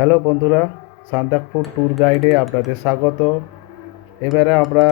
Hello বন্ধুরা, Sandakphu tour গাইডে আপনাদের স্বাগত। এবারে আমরা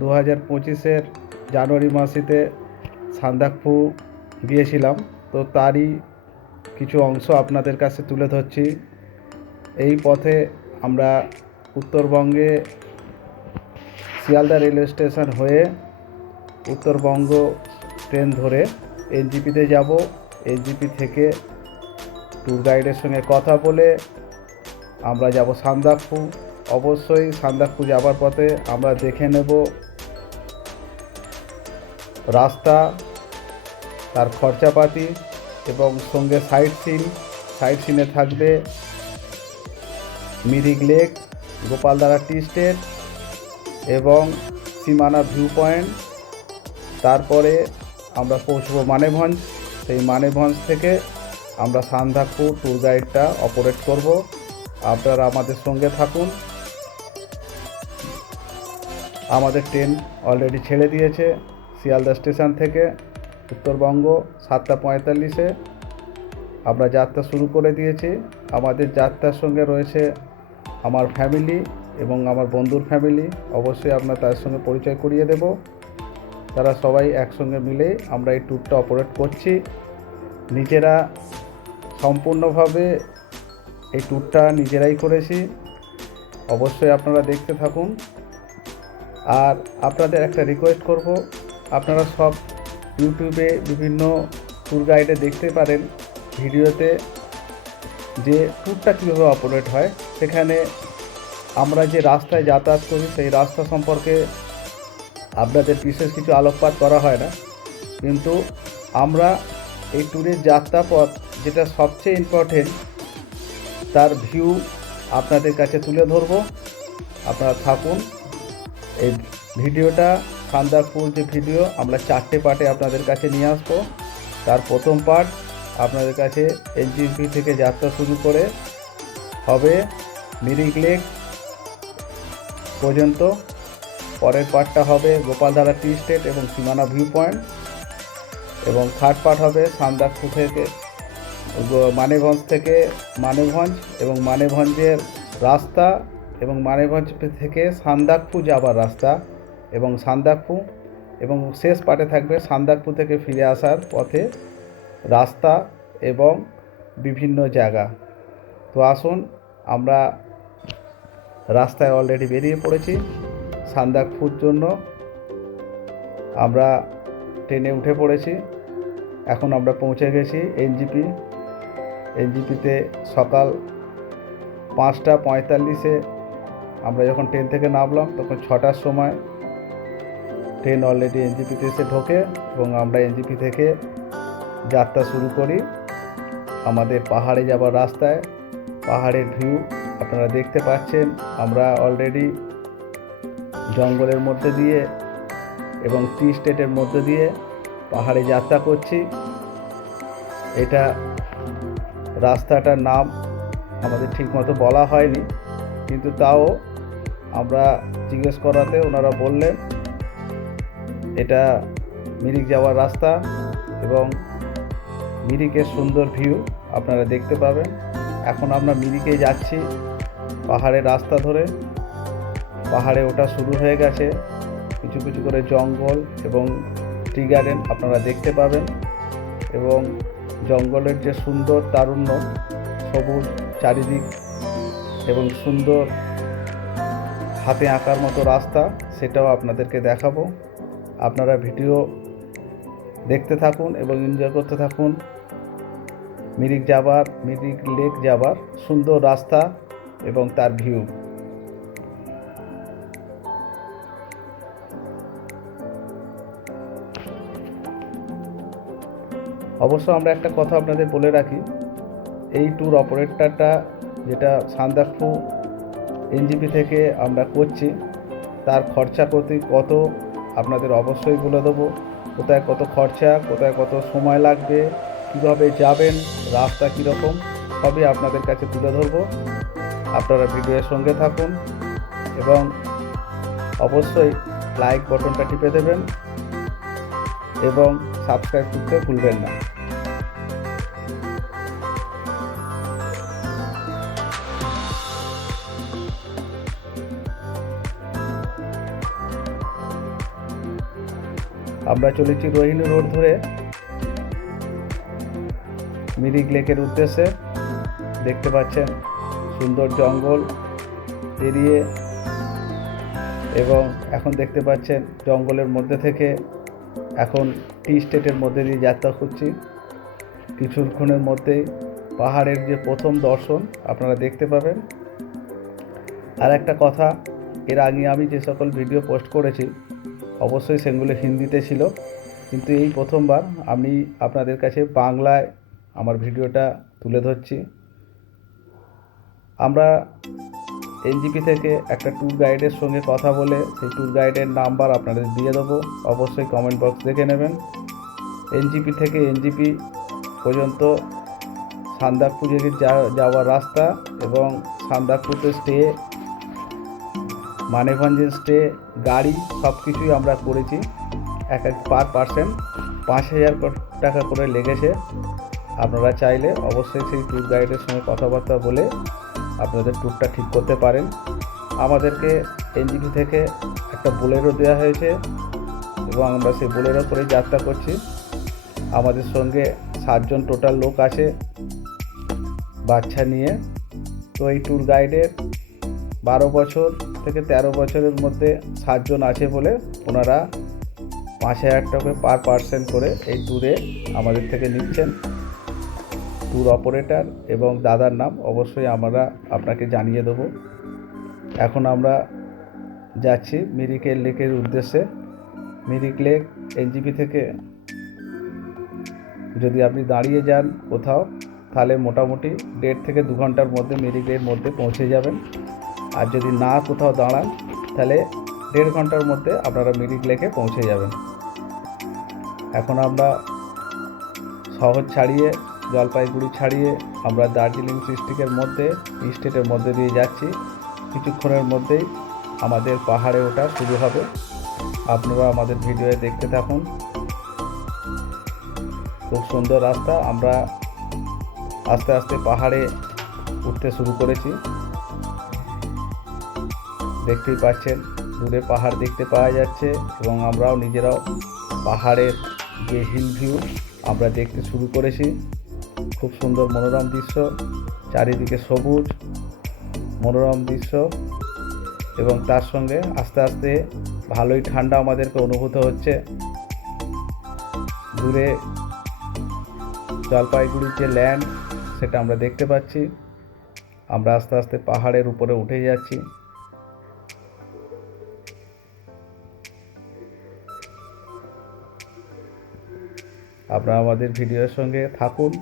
2025-এর জানুয়ারি মাসেতে সান্দাকফু গিয়েছিলাম, তো তারই কিছু অংশ আপনাদের কাছে তুলে ধরছি। এই পথে আমরা উত্তরবঙ্গে শিয়ালদা রেলওয়ে স্টেশন হয়ে উত্তরবঙ্গ ট্রেন ধরে এনজিপিতে যাব। এনজিপি থেকে ট্যুর গাইডের সঙ্গে কথা বলে আমরা যাব সান্দাকফু। অবশ্যই সান্দাকফু যাবার পথে আমরা দেখে নেব রাস্তা, তার খরচাপাতি এবং সঙ্গে সাইট সিনে থাকবে মিরিক লেক, গোপালধারা টি স্টেট এবং সীমানা ভিউ পয়েন্ট। তারপরে আমরা পৌঁছব মানেভঞ্জ। সেই মানেভঞ্জ থেকে আমরা সান্দাকফু ট্যুর গাইডটা অপারেট করব। আপনারা আমাদের সঙ্গে থাকুন। আমাদের ট্রেন অলরেডি ছেড়ে দিয়েছে শিয়ালদা স্টেশন থেকে। উত্তরবঙ্গ 7:45-এ আমরা যাত্রা শুরু করে দিয়েছি। আমাদের যাত্রার সঙ্গে রয়েছে আমার ফ্যামিলি এবং আমার বন্ধুর ফ্যামিলি। অবশ্যই আপনার তাদের সঙ্গে পরিচয় করিয়ে দেব। তারা সবাই একসঙ্গে মিলে আমরা এই ট্যুরটা অপারেট করছি। নিজেরা সম্পূর্ণভাবে এই ট্যুরটা নিজেরাই করেছি। অবশ্যই আপনারা দেখতে থাকুন। আর আপনাদের একটা রিকোয়েস্ট করব, আপনারা সব ইউটিউবে বিভিন্ন ট্যুর গাইডে দেখতে পারেন ভিডিওতে যে ট্যুরটা কীভাবে অপারেট হয়। সেখানে আমরা যে রাস্তায় যাতায়াত করি সেই রাস্তা সম্পর্কে আপনাদের বিশেষ কিছু আলোকপাত করা হয় না, কিন্তু আমরা এই ট্যুরের যাত্রাপথ যেটা সবচেয়ে ইম্পর্টেন্ট, তার ভিউ আপনাদের কাছে তুলে ধরব। আপনারা থাকুন। এই ভিডিওটা সান্দাকফুর যে ভিডিও আমরা 4টে পার্টে আপনাদের কাছে নিয়ে আসবো। তার প্রথম পার্ট আপনাদের কাছে এনজিপি থেকে যাত্রা শুরু করে হবে মিরিক লেক পর্যন্ত। পরের পার্টটা হবে গোপালধারা টি স্টেট এবং সীমানা ভিউ পয়েন্ট, এবং থার্ড পার্ট হবে সান্দাকফু থেকে মানেভঞ্জ থেকে মানেভঞ্জ এবং মানেভঞ্জের রাস্তা এবং মানেভঞ্জ থেকে সান্দাকফু যাবার রাস্তা এবং সান্দাকফু, এবং শেষ পার্টে থাকবে সান্দাকফু থেকে ফিরে আসার পথে রাস্তা এবং বিভিন্ন জায়গা। তো আসুন, আমরা রাস্তায় অলরেডি বেরিয়ে পড়েছি সান্দাকফুর জন্য। আমরা ট্রেনে উঠে পড়েছি। এখন আমরা পৌঁছে গেছি এনজিপিতে। সকাল 5:45-এ আমরা যখন ট্রেন থেকে নামলাম তখন 6টার সময় ট্রেন অলরেডি এনজিপিতে এসে ঢোকে এবং আমরা এনজিপি থেকে যাত্রা শুরু করি আমাদের পাহাড়ে যাবার রাস্তায়। পাহাড়ের ভিউ আপনারা দেখতে পাচ্ছেন। আমরা অলরেডি জঙ্গলের মধ্যে দিয়ে এবং টি স্টেটের মধ্যে দিয়ে পাহাড়ে যাত্রা করছি। এটা রাস্তাটার নাম আমাদের ঠিকমতো বলা হয়নি, কিন্তু তাও আমরা জিজ্ঞেস করাতে ওনারা বললেন এটা মিরিক যাওয়ার রাস্তা এবং মিরিকের সুন্দর ভিউ আপনারা দেখতে পাবেন। এখন আমরা মিরিকে যাচ্ছি পাহাড়ের রাস্তা ধরে। পাহাড়ে ওঠা শুরু হয়ে গেছে। কিছু কিছু করে জঙ্গল এবং টি গার্ডেন আপনারা দেখতে পাবেন, এবং জঙ্গলের যে সুন্দর তারুণ্য, সবুজ চারিদিক এবং সুন্দর হাতে আঁকার মতো রাস্তা, সেটাও আপনাদেরকে দেখাবো। আপনারা ভিডিও দেখতে থাকুন এবং এনজয় করতে থাকুন মিরিক লেক যাবার সুন্দর রাস্তা এবং তার ভিউ। অবশ্য আমরা একটা কথা আপনাদের বলে রাখি, এই ট্যুর অপারেটরটা যেটা সান্দাকফু এনজিপি থেকে আমরা করছি, তার খরচা কত আপনাদের অবশ্যই বলে দেবো। কোথায় কত খরচা, কোথায় কত সময় লাগবে, কীভাবে যাবেন, রাস্তা কীরকম, সবই আপনাদের কাছে তুলে ধরবো। আপনারা ভিডিওর সঙ্গে থাকুন এবং অবশ্যই লাইক বাটনটা টিপে দেবেন এবং সাবস্ক্রাইব করতে ভুলবেন না। আমরা চলেছি রোহিণী রোড ধরে মিরিক লেকের উদ্দেশ্যে। দেখতে পাচ্ছেন সুন্দর জঙ্গল পেরিয়ে, এবং এখন দেখতে পাচ্ছেন জঙ্গলের মধ্যে থেকে এখন টি স্টেটের মধ্যে দিয়ে যাত্রা করছি। কিছুক্ষণের মধ্যেই পাহাড়ের যে প্রথম দর্শন আপনারা দেখতে পাবেন। আর একটা কথা, এর আগে আমি যে সকল ভিডিও পোস্ট করেছি অবশ্যই সেগুলো হিন্দিতে ছিল, কিন্তু এই প্রথমবার আমি আপনাদের কাছে বাংলায় আমার ভিডিওটা তুলে ধরছি। আমরা এনজিপি থেকে একটা ট্যুর গাইডের সঙ্গে কথা বলে সেই ট্যুর গাইডের নাম্বার আপনাদের দিয়ে দেবো, অবশ্যই কমেন্ট বক্স দেখে নেবেন। এনজিপি থেকে এনজিপি পর্যন্ত সান্দাকফু যাওয়ার রাস্তা এবং সান্দাকফুতে স্টে, মানেভঞ্জের স্টে, গাড়ি সব কিছুই আমরা করেছি। এক পার পার্সন 5,000 টাকা করে লেগেছে। আপনারা চাইলে অবশ্যই সেই ট্যুর গাইডের সঙ্গে কথাবার্তা বলে আপনাদের ট্যুরটা ঠিক করতে পারেন। আমাদেরকে এনজিপি থেকে একটা বোলেরো দেওয়া হয়েছে এবং আমরা সেই বোলেরো করে যাত্রা করছি। আমাদের সঙ্গে 7 জন টোটাল লোক আছে বাচ্চা নিয়ে। তো এই ট্যুর গাইডের 12 বছর থেকে 13 বছরের মধ্যে 7 জন আছে বলে ওনারা 5,000 টাকা পার পার্সন করে এই ট্যুরে আমাদের থেকে নিচ্ছেন। ট্যুর অপারেটর এবং দাদার নাম অবশ্যই আমরা আপনাকে জানিয়ে দেবো। এখন আমরা যাচ্ছি মিরিক লেকের উদ্দেশ্যে। মিরিক লেক এনজিপি থেকে যদি আপনি দাঁড়িয়ে যান কোথাও, তাহলে মোটামুটি 1.5 থেকে 2 ঘন্টার মধ্যে মিরিকের মধ্যে পৌঁছে যাবেন। আর যদি না কোথাও দাঁড়ান তাহলে 1.5 ঘন্টার মধ্যে আপনারা মিরিক লেকে পৌঁছে যাবেন। এখন আমরা শহর ছাড়িয়ে, জলপাইগুড়ি ছাড়িয়ে আমরা দার্জিলিং ডিস্ট্রিক্টের মধ্যে, স্টেটের মধ্যে দিয়ে যাচ্ছি। কিছুক্ষণের মধ্যেই আমাদের পাহাড়ে ওঠা শুরু হবে। আপনারা আমাদের ভিডিওয়ে দেখতে থাকুন। খুব সুন্দর রাস্তা। আমরা আস্তে আস্তে পাহাড়ে উঠতে শুরু করেছি। দেখতেই পাচ্ছেন দূরে পাহাড় দেখতে পাওয়া যাচ্ছে এবং আমরাও নিজেরাও পাহাড়ের যে হিল ভিউ আমরা দেখতে শুরু করেছি। খুব সুন্দর মনোরম দৃশ্য, চারিদিকে সবুজ মনোরম দৃশ্য, এবং তার সঙ্গে আস্তে আস্তে ভালোই ঠান্ডা আমাদেরকে অনুভূত হচ্ছে। দূরে জলপাইগুড়ির যে ল্যান্ড সেটা আমরা দেখতে পাচ্ছি। আমরা আস্তে আস্তে পাহাড়ের উপরে উঠে যাচ্ছি। আপনারা আমাদের ভিডিওর সঙ্গে থাকুন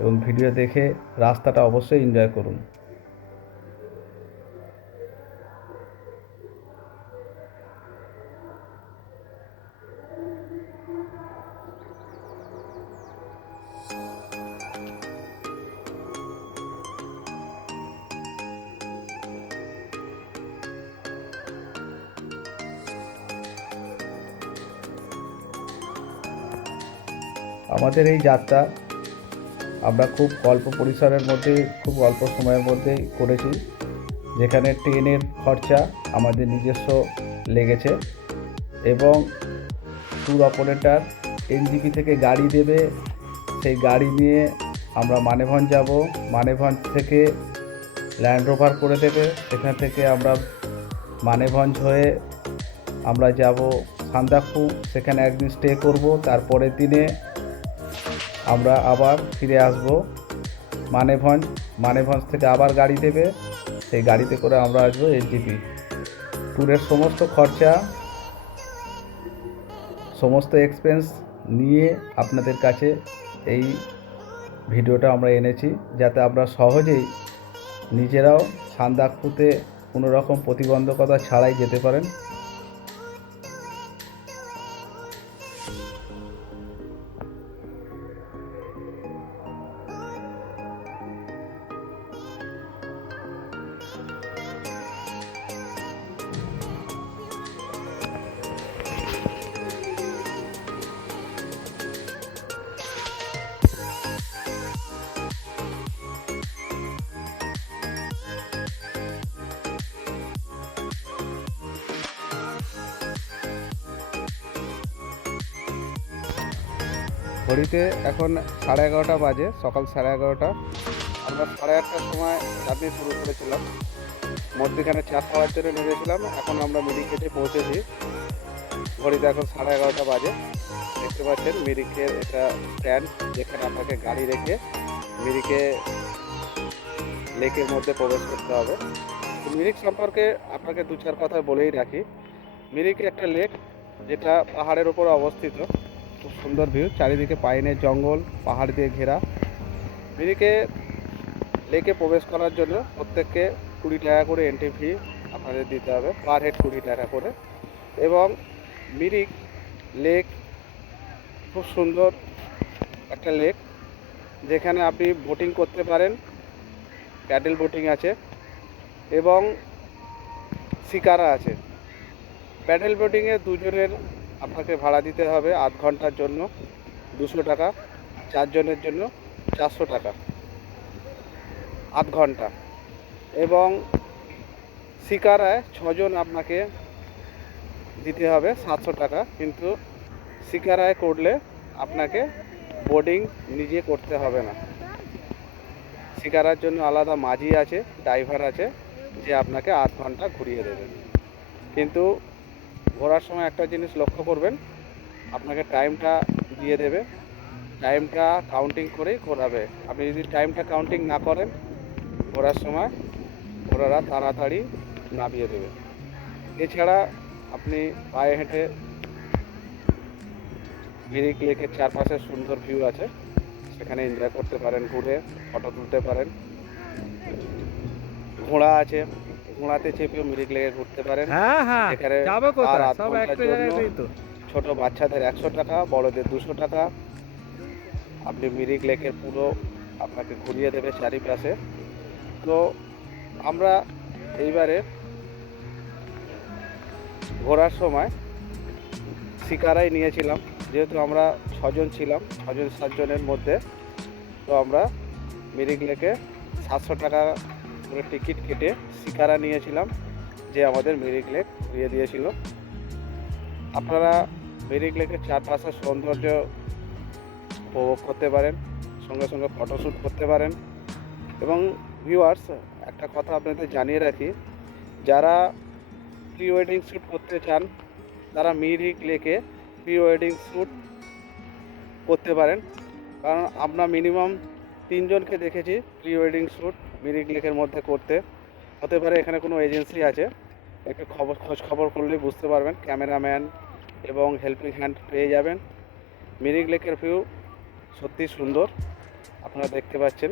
এবং ভিডিও দেখে রাস্তাটা অবশ্যই এনজয় করুন। আমাদের এই যাত্রা আমরা খুব অল্প পরিসরের মধ্যে, খুব অল্প সময়ের মধ্যেই করেছি, যেখানে ট্রেনের খরচা আমাদের নিজস্ব লেগেছে এবং ট্যুর অপারেটর এনজিপি থেকে গাড়ি দেবে। সেই গাড়ি নিয়ে আমরা মানেভঞ্জ যাব। মানেভঞ্জ থেকে ল্যান্ড রোভার করে দেবে। সেখান থেকে আমরা মানেভঞ্জ হয়ে আমরা যাব সান্দাকফু। সেখানে একদিন স্টে করব। তারপরের দিনে আমরা আবার ফিরে আসব মানেভঞ্জ। মানেভঞ্জ থেকে আবার গাড়ি দেবে, সেই গাড়িতে করে আমরা আসবো এনজিপি। ট্যুরের সমস্ত খরচা, সমস্ত এক্সপেন্স নিয়ে আপনাদের কাছে এই ভিডিওটা আমরা এনেছি, যাতে আমরা সহজেই নিজেরাও সান্দাকফুতে কোনো রকম প্রতিবন্ধকতা ছাড়াই যেতে পারেন। ঘড়িতে এখন 11:30 বাজে, সকাল 11:30। আমরা 8:30টার সময় জার্নি শুরু করেছিলাম, মধ্যখানে চা খাওয়ার জন্য নেমেছিলাম। এখন আমরা মিরিকেতে পৌঁছেছি, ঘড়িতে এখন 11:30 বাজে। দেখতে পাচ্ছেন মিরিকের এটা স্ট্যান্ড, যেখানে আপনাকে গাড়ি রেখে মিরিকে লেকের মধ্যে প্রবেশ করতে হবে। মিরিক সম্পর্কে আপনাকে 2-4 কথা বলেই রাখি। মিরিক একটা লেক, যেটা পাহাড়ের ওপর অবস্থিত। খুব সুন্দর ভিউ, চারিদিকে পাইনের জঙ্গল, পাহাড় দিয়ে ঘেরা। মিরিকে লেকে প্রবেশ করার জন্য প্রত্যেককে 20 টাকা করে এন্ট্রি ফি আপনাদের দিতে হবে, পার হেড 20 টাকা করে। এবং মিরিক লেক খুব সুন্দর একটা লেক, যেখানে আপনি বোটিং করতে পারেন, প্যাডেল বোটিং আছে এবং শিকারা আছে। প্যাডেল বোটিংয়ে দুজনের আপনাকে ভাড়া দিতে হবে আধ ঘন্টার জন্য 200 টাকা, 4 জনের জন্য 400 টাকা আধ ঘন্টা। এবং শিকারায় 6 জন আপনাকে দিতে হবে 700 টাকা। কিন্তু শিকারায় করলে আপনাকে বোর্ডিং নিজে করতে হবে না। শিকারার জন্য আলাদা মাঝি আছে, ড্রাইভার আছে, যে আপনাকে আধ ঘন্টা ঘুরিয়ে দেবে। কিন্তু ঘোরার সময় একটা জিনিস লক্ষ্য করবেন, আপনাকে টাইমটা দিয়ে দেবে, টাইমটা কাউন্টিং করেই ঘোরাবে। আপনি যদি টাইমটা কাউন্টিং না করেন, ঘোরার সময় ঘোড়ারা তাড়াতাড়ি নামিয়ে দেবে। এছাড়া আপনি পায়ে হেঁটে মিরিক লেকের চারপাশে সুন্দর ভিউ আছে, সেখানে এনজয় করতে পারেন, ঘুরে ফটো তুলতে পারেন। ঘোড়া আছে, ঘোড়াতে চেপেও মিরিক লেকে ঘুরতে পারেন। এখানে আর আধ ঘন্টার জন্য ছোট বাচ্চাদের 100 টাকা, বড়দের 200 টাকা। আপনি মিরিক লেকের পুরো আপনাকে ঘুরিয়ে দেবে চারিপাশে। তো আমরা এইবারে ঘোরার সময় শিকারাই নিয়েছিলাম, যেহেতু আমরা 6 জন ছিলাম, 6-7 জনের মধ্যে। তো আমরা মিরিক লেকে 700 টাকা করে টিকিট কেটে শিকারা নিয়েছিলাম, যে আমাদের মিরিক লেক ঘুরিয়ে দিয়েছিল। আপনারা মিরিক লেকের চারপাশের সৌন্দর্য উপভোগ করতে পারেন, সঙ্গে সঙ্গে ফটোশ্যুট করতে পারেন। এবং ভিউয়ার্স, একটা কথা আপনাদের জানিয়ে রাখি, যারা প্রি ওয়েডিং শ্যুট করতে চান, তারা মিরিক লেকে প্রি ওয়েডিং শ্যুট করতে পারেন। কারণ আমরা মিনিমাম 3 জনকে দেখেছি প্রি ওয়েডিং শ্যুট মিরিক লেকের মধ্যে করতে। হতে পারে এখানে কোনো এজেন্সি আছে, একটু খোঁজ খবর করলেই বুঝতে পারবেন। ক্যামেরাম্যান এবং হেল্পিং হ্যান্ড পেয়ে যাবেন। মিরিক লেকের ভিউ সত্যি সুন্দর, আপনারা দেখতে পাচ্ছেন।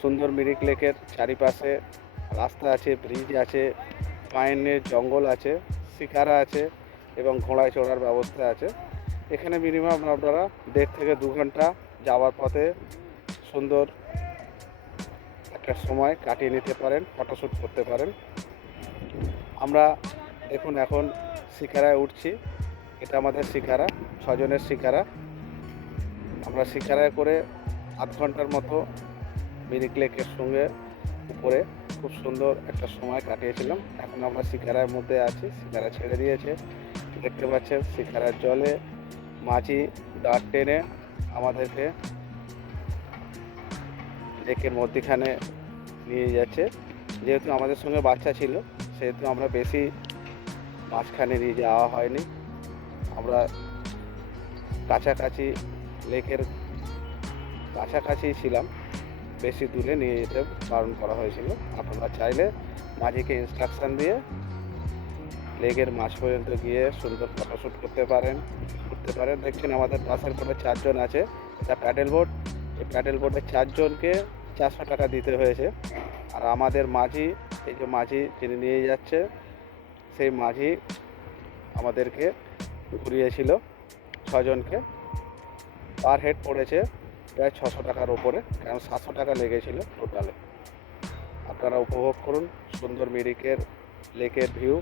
সুন্দর মিরিক লেকের চারিপাশে রাস্তা আছে, ব্রিজ আছে, পাইনের জঙ্গল আছে, শিকারা আছে এবং ঘোড়ায় চড়ার ব্যবস্থা আছে। এখানে মিনিমাম আপনারা 1.5 থেকে 2 ঘন্টা যাওয়ার পথে সুন্দর একটা সময় কাটিয়ে নিতে পারেন, ফটোশ্যুট করতে পারেন। আমরা দেখুন এখন শিকারায় উঠছি, এটা আমাদের শিকারা, 6 জনের শিকারা। আমরা শিকারায় করে আধ ঘন্টার মতো মিরিক লেকের সঙ্গে উপরে খুব সুন্দর একটা সময় কাটিয়েছিলাম। এখন আমরা শিকারার মধ্যে আছি, শিকারা ছেড়ে দিয়েছে, দেখতে পাচ্ছেন। শিকারার জলে মাঝি দাঁড় টেনে আমাদেরকে লেকের মধ্যখানে নিয়ে যাচ্ছে। যেহেতু আমাদের সঙ্গে বাচ্চা ছিল, সেহেতু আমরা বেশি মাঝখানে নিয়ে যাওয়া হয়নি। আমরা কাছাকাছি লেকের কাছাকাছি ছিলাম, বেশি দূরে নিয়ে যেতে বারণ করা হয়েছিল। আপনারা চাইলে মাঝিকে ইনস্ট্রাকশান দিয়ে লেকের মাঝ পর্যন্ত গিয়ে সুন্দর ফটোশ্যুট করতে পারেন, ঘুরতে পারেন। দেখছেন আমাদের পাশের বোটে 4 জন আছে, এটা প্যাডেল বোট। এই প্যাডেল বোটে 4 জনকে 400 টাকা দিতে হয়েছে। আর আমাদের মাঝি, এই যে মাঝি যিনি নিয়ে যাচ্ছে, সেই মাঝি আমাদেরকে ঘুরিয়েছিল 6 জনকে। পার হেড পড়েছে প্রায় 600 টাকার ওপরে, কারণ 700 টাকা লেগেছিল টোটালে। আপনারা উপভোগ করুন সুন্দর মিরিকের লেকের ভিউ।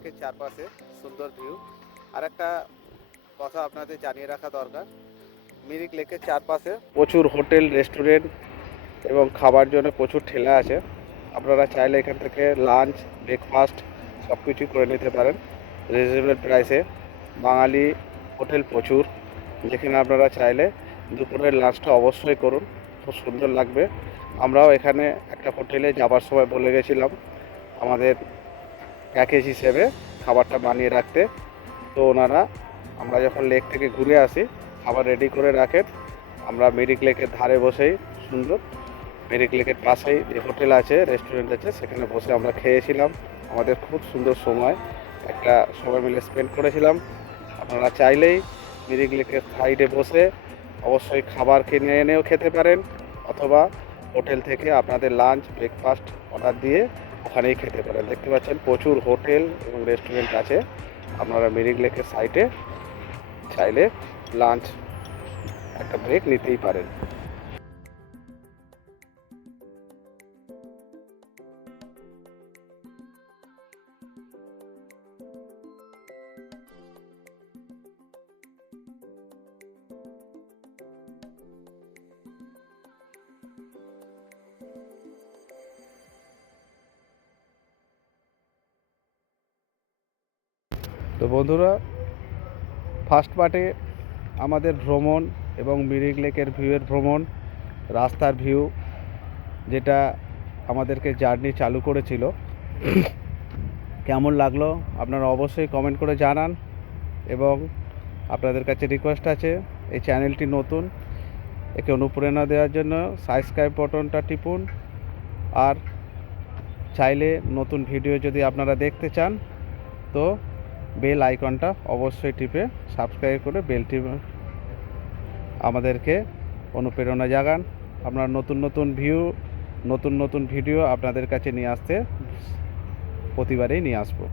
লেকের চারপাশে সুন্দর ভিউ। আর একটা কথা আপনাদের জানিয়ে রাখা দরকার, মিরিক লেকের চারপাশে প্রচুর হোটেল, রেস্টুরেন্ট এবং খাবার জন্য প্রচুর ঠেলা আছে। আপনারা চাইলে এখান থেকে লাঞ্চ, ব্রেকফাস্ট সব কিছুই করে নিতে পারেন রিজনেবল প্রাইসে। বাঙালি হোটেল প্রচুর, যেখানে আপনারা চাইলে দুপুরের লাঞ্চটা অবশ্যই করুন, খুব সুন্দর লাগবে। আমরাও এখানে একটা হোটেলে যাবার সময় বলে গেছিলাম আমাদের প্যাকেজ হিসেবে খাবারটা বানিয়ে রাখতে, তো ওনারা আমরা যখন লেক থেকে ঘুরে আসি খাবার রেডি করে রাখেন। আমরা মিরিক লেকের ধারে বসেই সুন্দর, মিরিক লেকের পাশেই যে হোটেল আছে, রেস্টুরেন্ট আছে, সেখানে বসে আমরা খেয়েছিলাম। আমাদের খুব সুন্দর সময় একটা সবাই মিলে স্পেন্ড করেছিলাম। আপনারা চাইলেই মিরিক লেকের সাইডে বসে অবশ্যই খাবার কিনে এনেও খেতে পারেন, অথবা হোটেল থেকে আপনাদের লাঞ্চ, ব্রেকফাস্ট অর্ডার দিয়ে ওখানেই খেতে পারেন। দেখতে পাচ্ছেন প্রচুর হোটেল এবং রেস্টুরেন্ট আছে। আপনারা মিরিক লেকের সাইডে চাইলে লাঞ্চ একটা ব্রেক নিতেই পারেন। তো বন্ধুরা, ফার্স্ট পার্টে আমাদের ভ্রমণ এবং মিরিক লেকের ভিউয়ের ভ্রমণ, রাস্তার ভিউ, যেটা আমাদেরকে জার্নি চালু করেছিল, কেমন লাগলো আপনারা অবশ্যই কমেন্ট করে জানান। এবং আপনাদের কাছে রিকোয়েস্ট আছে, এই চ্যানেলটি নতুন, একে অনুপ্রেরণা দেওয়ার জন্য সাবস্ক্রাইব বাটনটা টিপুন। আর চাইলে নতুন ভিডিও যদি আপনারা দেখতে চান তো বেল আইকনটা অবশ্যই টিপে সাবস্ক্রাইব করে বেলটি আমাদেরকে অনুপ্রেরণা জাগান। আপনারা নতুন নতুন ভিডিও আপনাদের কাছে নিয়ে আসতে প্রতিবারেই নিয়ে আসবো।